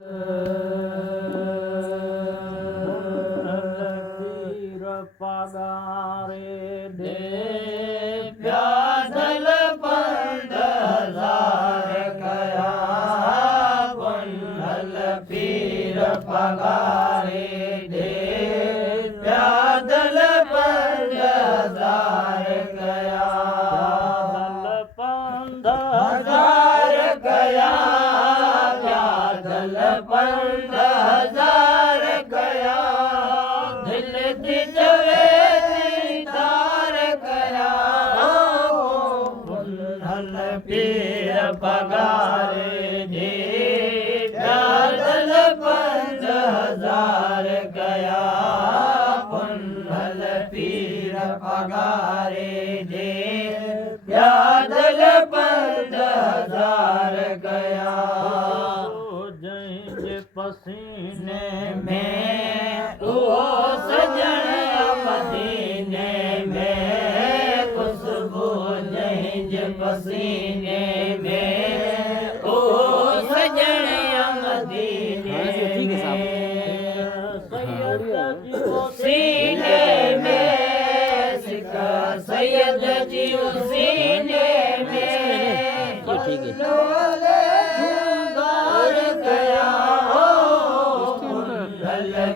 પીર પગારે દે પ્યાદલ 50,000 કયા પુંડલ પીર પગારે દે પ્યાદલ 50,000 કયા 50,000 કયા પ્યાદલ 50,000 કયા દિલથી જવેદી તાર કયા પુંડલ પીર પગારે દે પ્યાદલ 50,000 કયા પુંડલ પીર પગારે દે પ્યાદલ 50,000 કયા જય પસીને में ओ सजन मदीने में खुशबू जहिंज पसीने में ओ सजन मदीने में सैयद जी सीने में सिका सैयद जी सीने में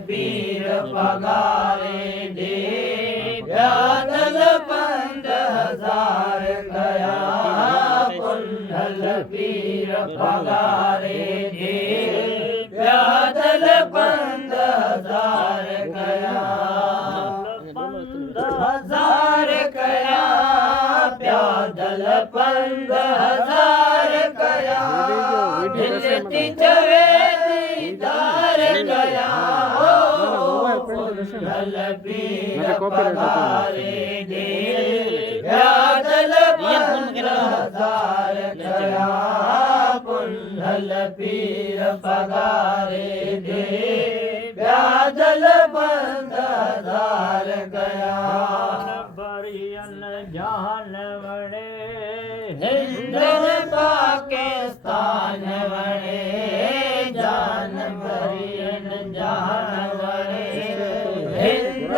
पीर पगारे दे प्यादल 50,000 कया पुंडल पीर पगारे दे प्यादल 50,000 कया 50,000 कया प्यादल 50,000 कया दिलती जवेदी दार कया पुंडल पीर पगारे दे प्यादल 50,000 कया पुंडल पीर पगारे दे प्यादल 50,000 कया बरियन जान वणे हिंद पाकिस्तान वणे जान बरियन जान वणे हिंद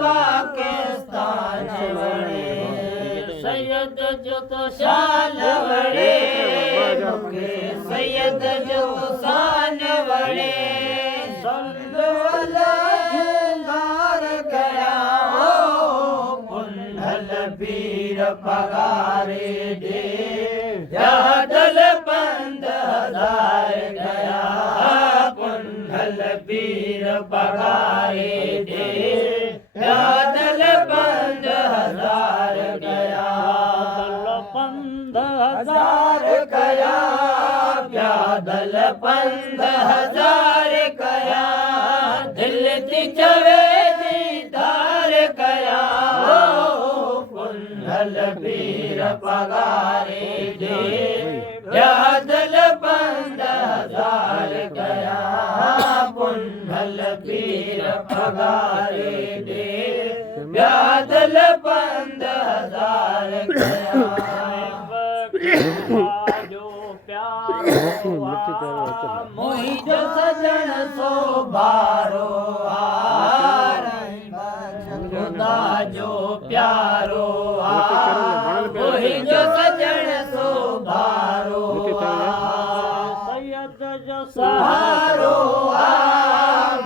पाकिस्तान वणे सैयद जो तो शान वणे सैयद जो तो शान वणे सल्लल्लाहु गया ओ पुंडल पीर पगारे दे प्यादल 50,000 गया पुंडल पीर पगारे दे प्यादल 50,000 गया 50,000 गया प्यादल 50,000 गया दिल दी जवेदी दार गया पुंडल पीर पगारे दे प्यादल 50,000 गया पुंडल पीर पगारे दे प्यादल 50,000 गया जो प्यारो मोहि जो सजन सो बारो खुदा जो प्यारो मोहि जो सजन सो बारो सैयद जो सहारो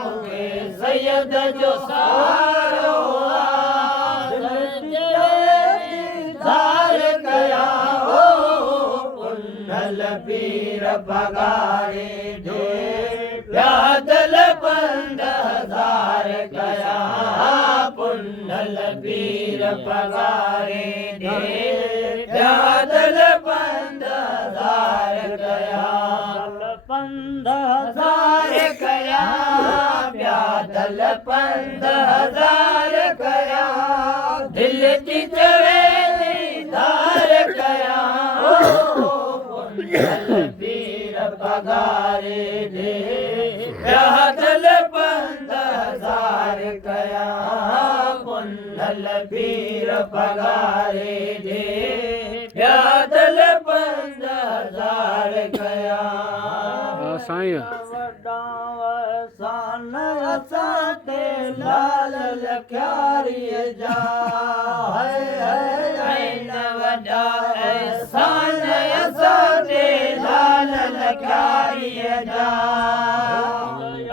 मुके सैयद जो सहारो दार कया हो पुंडल पीर पगारे दे प्यादल 50,000 कया पुंडल पीर पगारे दे प्यादल 50,000 कया 50,000 कया प्यादल 50,000 कया दिल दी जवेदी दार कया पुंडल पीर पगारे दे प्यादल 50,000 कया पुंडल पीर पगारे दे प्यादल 50,000 कया साईं वॾा सान असां ते लाल लखारी जा वॾा सान असां ते लाल लखारी जा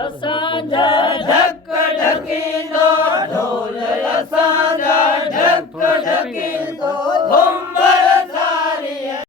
असांजा ढक ढकींदो ढोल असांजा ढक ढकींदो